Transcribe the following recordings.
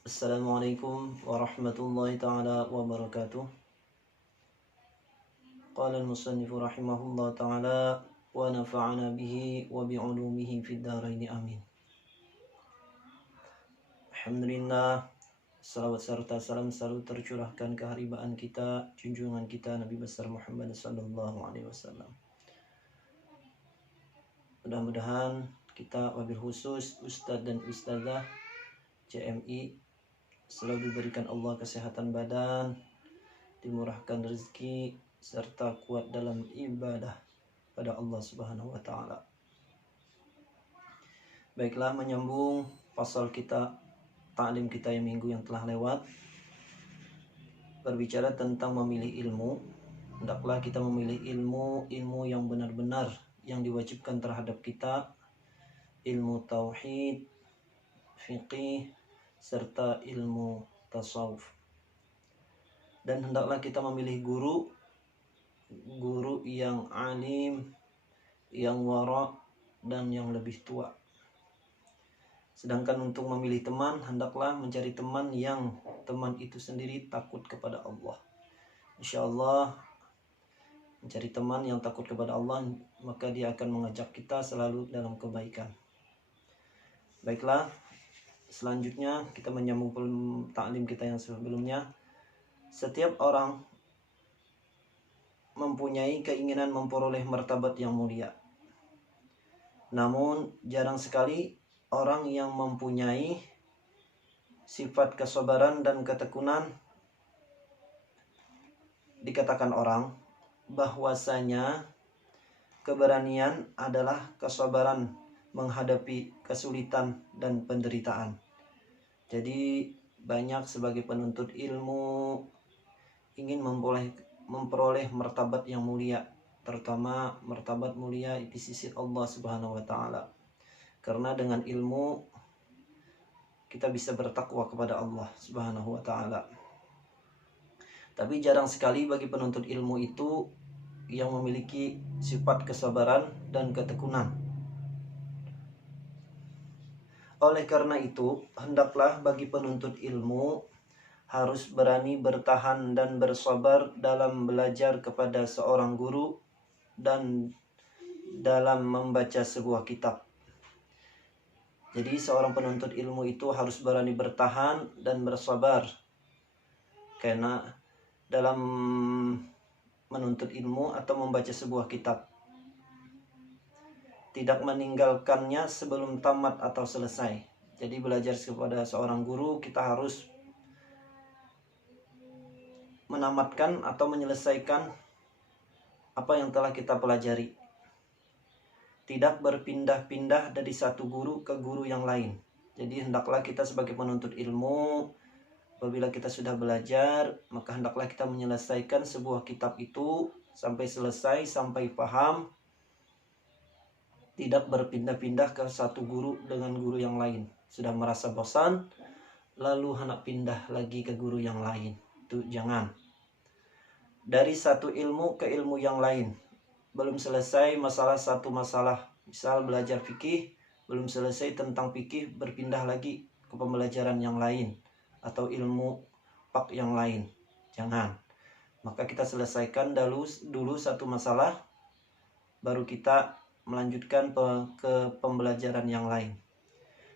Assalamualaikum warahmatullahi ta'ala wabarakatuh. Qala al-musannifu rahimahullah ta'ala wa nafa'ana bihi wa bi'ulumihi fid dharaini amin. Alhamdulillah, salawat serta salam selalu tercurahkan keharibaan kita, junjungan kita Nabi besar Muhammad sallallahu alaihi wasallam. Mudah-mudahan kita wabil khusus Ustadz dan Ustadzah CMI selalu diberikan Allah kesehatan badan, dimurahkan rezeki, serta kuat dalam ibadah pada Allah Subhanahu wa taala. Baiklah, menyambung pasal kita taklim kita yang minggu yang telah lewat, berbicara tentang memilih ilmu. Hendaklah kita memilih ilmu yang benar-benar yang diwajibkan terhadap kita, ilmu tauhid, fiqih, serta ilmu tasawuf. Dan hendaklah kita memilih guru yang alim, yang wara, dan yang lebih tua. Sedangkan untuk memilih teman, hendaklah mencari teman yang teman itu sendiri takut kepada Allah. Insya Allah, mencari teman yang takut kepada Allah, maka dia akan mengajak kita selalu dalam kebaikan. Baiklah, selanjutnya kita menyambung taklim kita yang sebelumnya. Setiap orang mempunyai keinginan memperoleh martabat yang mulia. Namun jarang sekali orang yang mempunyai sifat kesabaran dan ketekunan. Dikatakan orang bahwasanya keberanian adalah kesabaran menghadapi kesulitan dan penderitaan. Jadi banyak sebagai penuntut ilmu ingin memperoleh martabat yang mulia, terutama martabat mulia di sisi Allah Subhanahu wa taala. Karena dengan ilmu kita bisa bertakwa kepada Allah Subhanahu wa taala. Tapi jarang sekali bagi penuntut ilmu itu yang memiliki sifat kesabaran dan ketekunan. Oleh karena itu, hendaklah bagi penuntut ilmu harus berani bertahan dan bersabar dalam belajar kepada seorang guru dan dalam membaca sebuah kitab. Jadi seorang penuntut ilmu itu harus berani bertahan dan bersabar, karena dalam menuntut ilmu atau membaca sebuah kitab, tidak meninggalkannya sebelum tamat atau selesai. Jadi belajar kepada seorang guru, kita harus menamatkan atau menyelesaikan apa yang telah kita pelajari. Tidak berpindah-pindah dari satu guru ke guru yang lain. Jadi hendaklah kita sebagai penuntut ilmu, apabila kita sudah belajar, maka hendaklah kita menyelesaikan sebuah kitab itu sampai selesai, sampai paham. Tidak berpindah-pindah ke satu guru dengan guru yang lain. Sudah merasa bosan, lalu hendak pindah lagi ke guru yang lain. Itu jangan. Dari satu ilmu ke ilmu yang lain. Belum selesai satu masalah. Misal belajar fikih, belum selesai tentang fikih, berpindah lagi ke pembelajaran yang lain. Atau ilmu pak yang lain. Jangan. Maka kita selesaikan dulu satu masalah, baru kita melanjutkan ke pembelajaran yang lain.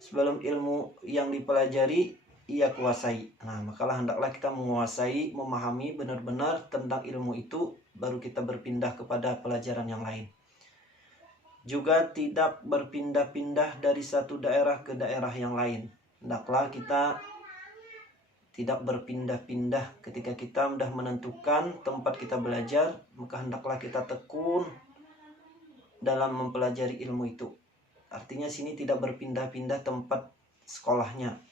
Sebelum ilmu yang dipelajari ia kuasai. Nah, makalah hendaklah kita menguasai, memahami benar-benar tentang ilmu itu, baru kita berpindah kepada pelajaran yang lain. Juga tidak berpindah-pindah dari satu daerah ke daerah yang lain. Hendaklah kita tidak berpindah-pindah ketika kita sudah menentukan tempat kita belajar, maka hendaklah kita tekun dalam mempelajari ilmu itu. Artinya sini tidak berpindah-pindah tempat sekolahnya.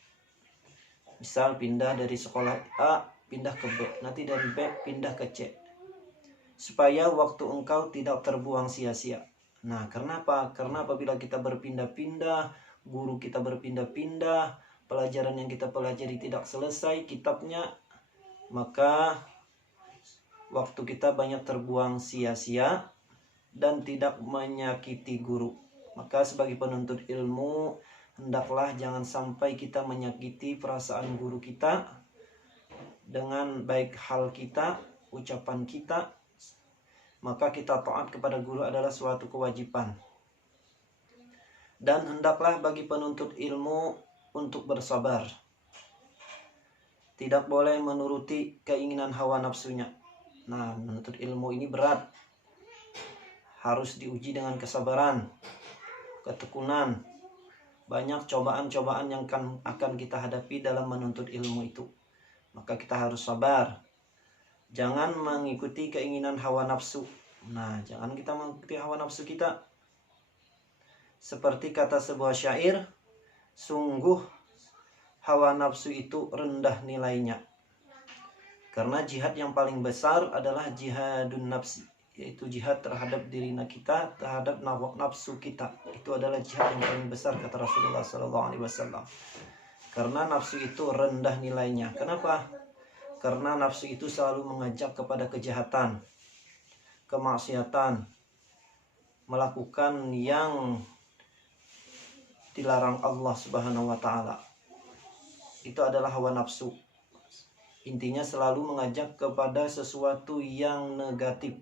Misal pindah dari sekolah A pindah ke B, nanti dari B pindah ke C, supaya waktu engkau tidak terbuang sia-sia. Nah, kenapa? Karena apabila kita berpindah-pindah, guru kita berpindah-pindah, pelajaran yang kita pelajari tidak selesai kitabnya, maka waktu kita banyak terbuang sia-sia dan tidak menyakiti guru. Maka sebagai penuntut ilmu, hendaklah jangan sampai kita menyakiti perasaan guru kita dengan baik hal kita, ucapan kita. Maka kita taat kepada guru adalah suatu kewajiban. Dan hendaklah bagi penuntut ilmu untuk bersabar. Tidak boleh menuruti keinginan hawa nafsunya. Nah, menuntut ilmu ini berat. Harus diuji dengan kesabaran, ketekunan. Banyak cobaan-cobaan yang akan kita hadapi dalam menuntut ilmu itu. Maka kita harus sabar. Jangan mengikuti keinginan hawa nafsu. Nah, jangan kita mengikuti hawa nafsu kita. Seperti kata sebuah syair, sungguh hawa nafsu itu rendah nilainya. Karena jihad yang paling besar adalah jihadun nafsi, yaitu jihad terhadap diri kita, terhadap nafsu kita. Itu adalah jihad yang paling besar, kata Rasulullah SAW. Karena nafsu itu rendah nilainya. Kenapa? Karena nafsu itu selalu mengajak kepada kejahatan, kemaksiatan, melakukan yang dilarang Allah Subhanahu wa taala. Itu adalah hawa nafsu. Intinya selalu mengajak kepada sesuatu yang negatif.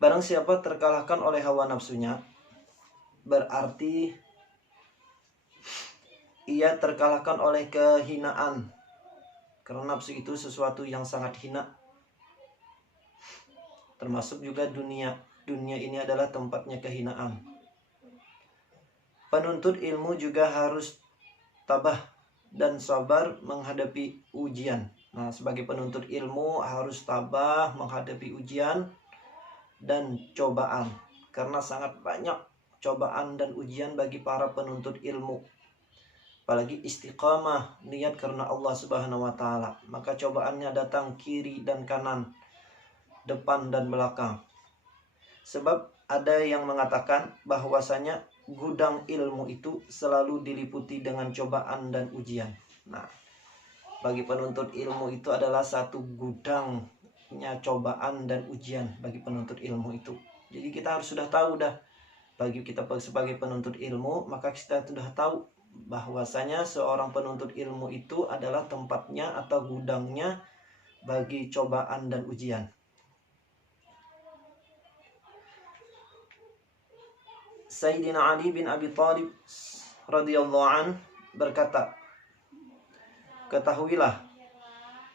Barang siapa terkalahkan oleh hawa nafsunya, berarti ia terkalahkan oleh kehinaan. Karena nafsu itu sesuatu yang sangat hina. Termasuk juga dunia. Dunia ini adalah tempatnya kehinaan. Penuntut ilmu juga harus tabah dan sabar menghadapi ujian. Nah, sebagai penuntut ilmu harus tabah menghadapi ujian dan cobaan. Karena sangat banyak cobaan dan ujian bagi para penuntut ilmu. Apalagi istiqamah, niat karena Allah Subhanahu wa taala. Maka cobaannya datang kiri dan kanan, depan dan belakang. Sebab ada yang mengatakan bahwasanya gudang ilmu itu selalu diliputi dengan cobaan dan ujian. Nah, bagi penuntut ilmu itu adalah satu gudangnya cobaan dan ujian bagi penuntut ilmu itu. Jadi kita harus sudah tahu dah, bagi kita sebagai penuntut ilmu, maka kita sudah tahu bahwasanya seorang penuntut ilmu itu adalah tempatnya atau gudangnya bagi cobaan dan ujian. Sayyidina Ali bin Abi Thalib radhiyallahu an berkata, ketahuilah,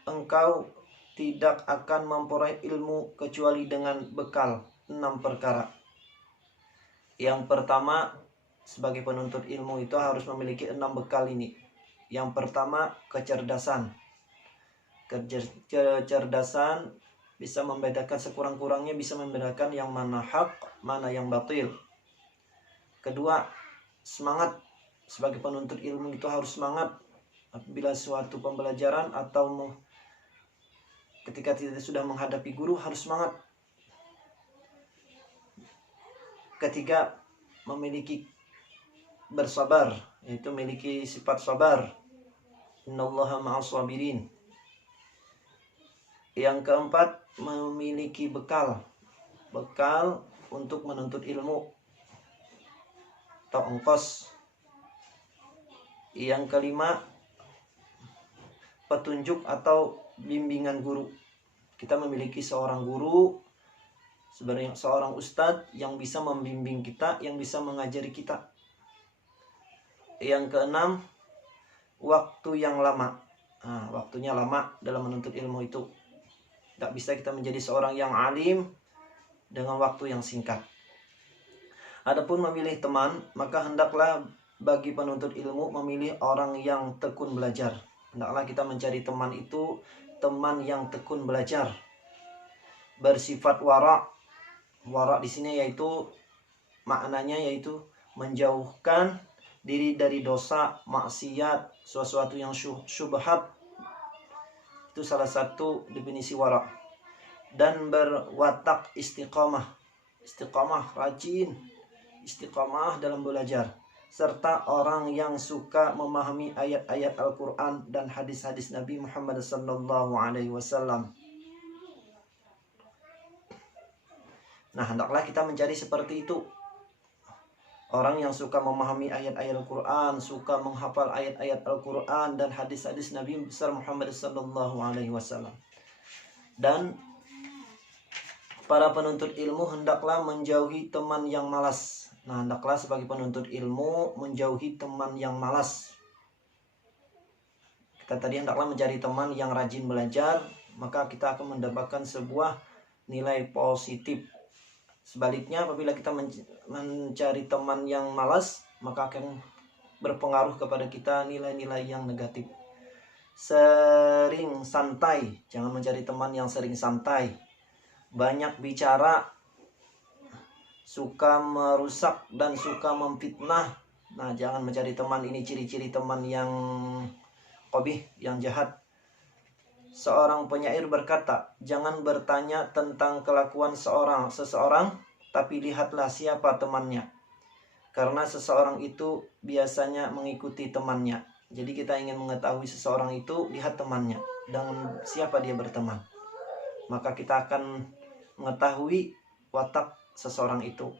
engkau tidak akan memperoleh ilmu kecuali dengan bekal 6 perkara. Yang pertama, sebagai penuntut ilmu itu harus memiliki 6 bekal ini. Yang pertama, kecerdasan. Kecerdasan bisa membedakan, sekurang-kurangnya bisa membedakan yang mana hak, mana yang batil. Kedua, semangat. Sebagai penuntut ilmu itu harus semangat apabila suatu pembelajaran atau ketika tidak sudah menghadapi guru harus semangat. Ketiga, memiliki bersabar, yaitu memiliki sifat sabar. Innallaha ma'as sabirin. Yang keempat, memiliki bekal untuk menuntut ilmu atau ongkos. Yang kelima, petunjuk atau bimbingan guru. Kita memiliki seorang guru, sebenarnya seorang ustadz yang bisa membimbing kita, yang bisa mengajari kita. Yang keenam, waktu yang lama. Nah, waktunya lama dalam menuntut ilmu itu. Tidak bisa kita menjadi seorang yang alim dengan waktu yang singkat. Adapun memilih teman, maka hendaklah bagi penuntut ilmu memilih orang yang tekun belajar. Hendaklah kita mencari teman itu teman yang tekun belajar, bersifat wara. Wara di sini yaitu maknanya yaitu menjauhkan diri dari dosa, maksiat, sesuatu yang syubhat. Itu salah satu definisi wara. Dan berwatak istiqamah. Istiqamah, rajin. Istiqamah dalam belajar. Serta orang yang suka memahami ayat-ayat Al-Quran dan hadis-hadis Nabi Muhammad SAW. Nah, hendaklah kita mencari seperti itu. Orang yang suka memahami ayat-ayat Al-Quran, suka menghafal ayat-ayat Al-Quran dan hadis-hadis Nabi besar Muhammad SAW. Dan para penuntut ilmu hendaklah menjauhi teman yang malas. Nah, hendaklah sebagai penuntut ilmu menjauhi teman yang malas. Kita tadi hendaklah mencari teman yang rajin belajar, maka kita akan mendapatkan sebuah nilai positif. Sebaliknya, apabila kita mencari teman yang malas, maka akan berpengaruh kepada kita nilai-nilai yang negatif. Sering santai, jangan mencari teman yang sering santai. Banyak bicara, suka merusak dan suka memfitnah. Nah, jangan mencari teman ini, ciri-ciri teman yang qabih, yang jahat. Seorang penyair berkata, jangan bertanya tentang kelakuan seseorang, tapi lihatlah siapa temannya. Karena seseorang itu biasanya mengikuti temannya. Jadi kita ingin mengetahui seseorang itu, lihat temannya, dengan siapa dia berteman. Maka kita akan mengetahui watak seseorang itu.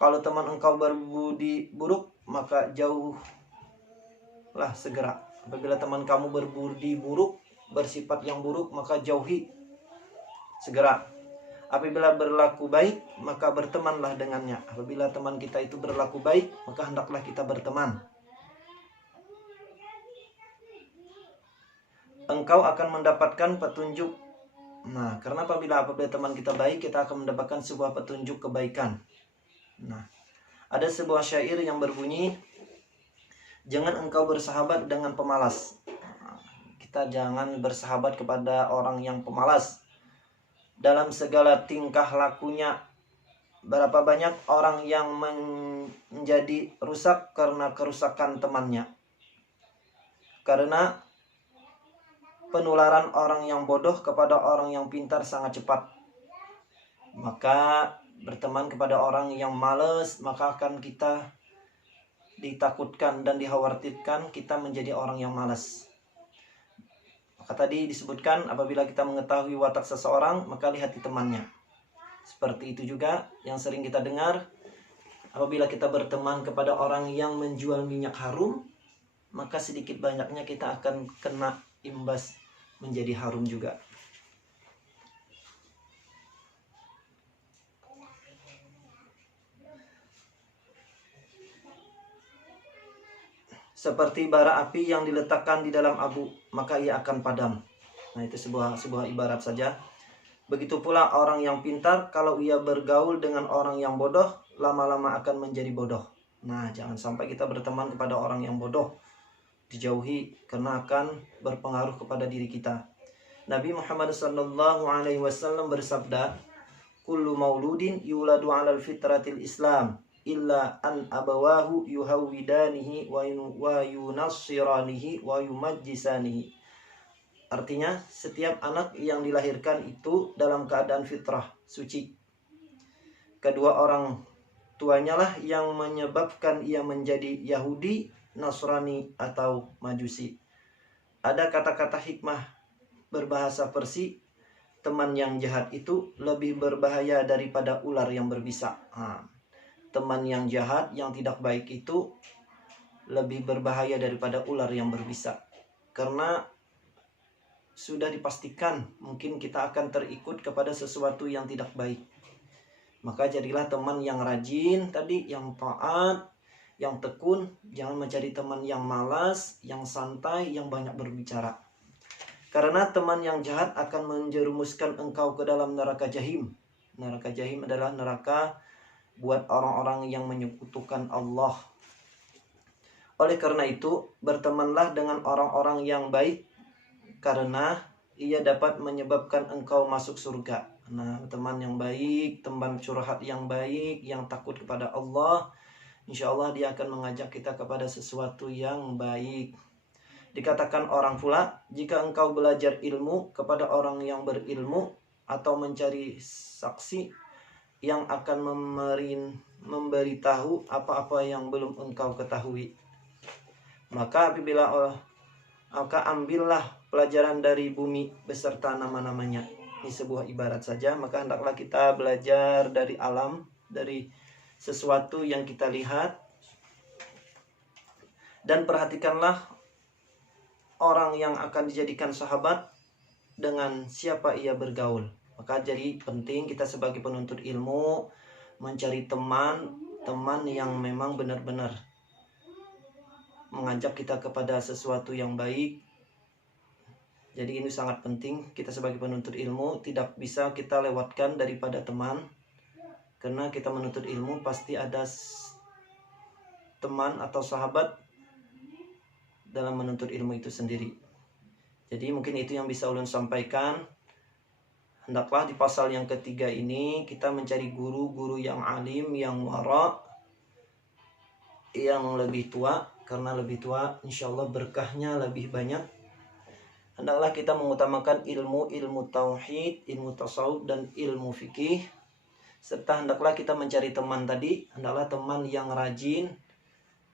Kalau teman engkau berbudi buruk, maka jauhlah segera. Apabila teman kamu berbudi buruk, bersifat yang buruk, maka jauhi segera. Apabila berlaku baik, maka bertemanlah dengannya. Apabila teman kita itu berlaku baik, maka hendaklah kita berteman. Engkau akan mendapatkan petunjuk. Nah, karena apabila teman kita baik, kita akan mendapatkan sebuah petunjuk kebaikan. Nah, ada sebuah syair yang berbunyi, jangan engkau bersahabat dengan pemalas. Kita jangan bersahabat kepada orang yang pemalas. Dalam segala tingkah lakunya, berapa banyak orang yang menjadi rusak karena kerusakan temannya. Karena penularan orang yang bodoh kepada orang yang pintar sangat cepat. Maka berteman kepada orang yang malas, maka akan kita ditakutkan dan dikhawatirkan kita menjadi orang yang malas. Maka tadi disebutkan apabila kita mengetahui watak seseorang, maka lihat di temannya. Seperti itu juga yang sering kita dengar, apabila kita berteman kepada orang yang menjual minyak harum, maka sedikit banyaknya kita akan kena imbas menjadi harum juga. Seperti bara api yang diletakkan di dalam abu, maka ia akan padam. Nah, itu sebuah ibarat saja. Begitu pula orang yang pintar, kalau ia bergaul dengan orang yang bodoh, lama-lama akan menjadi bodoh. Nah, jangan sampai kita berteman kepada orang yang bodoh. Dijauhi, karena akan berpengaruh kepada diri kita. Nabi Muhammad SAW bersabda, kullu mauludin yuladu 'alal fitratil Islam illa an abawahu yuhawwidanihi wa yunassiranihi wa yumajjisanihi. Artinya, setiap anak yang dilahirkan itu dalam keadaan fitrah suci. Kedua orang tuanya lah yang menyebabkan ia menjadi Yahudi, Nasrani atau Majusi. Ada kata-kata hikmah berbahasa Persia, teman yang jahat itu lebih berbahaya daripada ular yang berbisa. Teman yang jahat, yang tidak baik itu lebih berbahaya daripada ular yang berbisa. Karena sudah dipastikan mungkin kita akan terikut kepada sesuatu yang tidak baik. Maka jadilah teman yang rajin tadi, yang taat, yang tekun. Jangan mencari teman yang malas, yang santai, yang banyak berbicara. Karena teman yang jahat akan menjerumuskan engkau ke dalam neraka jahim. Neraka jahim adalah neraka buat orang-orang yang menyekutukan Allah. Oleh karena itu, bertemanlah dengan orang-orang yang baik, karena ia dapat menyebabkan engkau masuk surga. Nah, teman yang baik, teman curhat yang baik, yang takut kepada Allah, insya Allah dia akan mengajak kita kepada sesuatu yang baik. Dikatakan orang pula, jika engkau belajar ilmu kepada orang yang berilmu, atau mencari saksi yang akan memberitahu apa-apa yang belum engkau ketahui, maka ambillah pelajaran dari bumi beserta nama-namanya. Ini sebuah ibarat saja, maka hendaklah kita belajar dari alam, dari sesuatu yang kita lihat. Dan perhatikanlah orang yang akan dijadikan sahabat dengan siapa ia bergaul. Maka jadi penting kita sebagai penuntut ilmu mencari teman yang memang benar-benar mengajak kita kepada sesuatu yang baik. Jadi ini sangat penting, kita sebagai penuntut ilmu tidak bisa kita lewatkan daripada teman. Karena kita menuntut ilmu pasti ada teman atau sahabat dalam menuntut ilmu itu sendiri. Jadi mungkin itu yang bisa ulun sampaikan. Hendaklah di pasal yang ketiga ini kita mencari guru-guru yang alim, yang wara, yang lebih tua. Karena lebih tua insya Allah berkahnya lebih banyak. Hendaklah kita mengutamakan ilmu tauhid, ilmu tasawuf, dan ilmu fikih. Serta hendaklah kita mencari teman tadi, hendaklah teman yang rajin,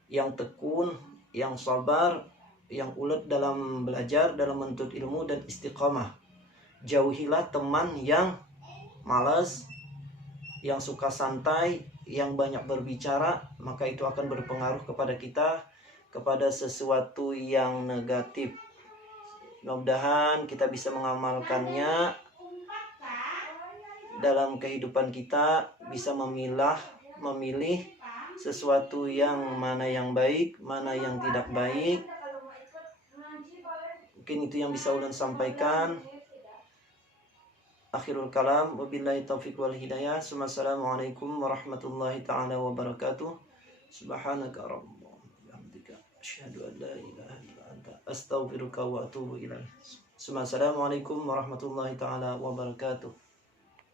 yang tekun, yang sabar, yang ulet dalam belajar, dalam menuntut ilmu, dan istiqamah. Jauhilah teman yang malas, yang suka santai, yang banyak berbicara, maka itu akan berpengaruh kepada kita, kepada sesuatu yang negatif. Mudah-mudahan kita bisa mengamalkannya dalam kehidupan kita, bisa memilih sesuatu yang mana yang baik, mana yang tidak baik. Mungkin itu yang bisa ulun sampaikan. Akhirul kalam, wabillahi taufiq wal hidayah. Assalamualaikum warahmatullahi ta'ala wabarakatuh. Subhanaka rabbana bihamdika asyhadu an la ilaha illa anta astaghfiruka wa atubu ilaik. Assalamualaikum warahmatullahi ta'ala wabarakatuh.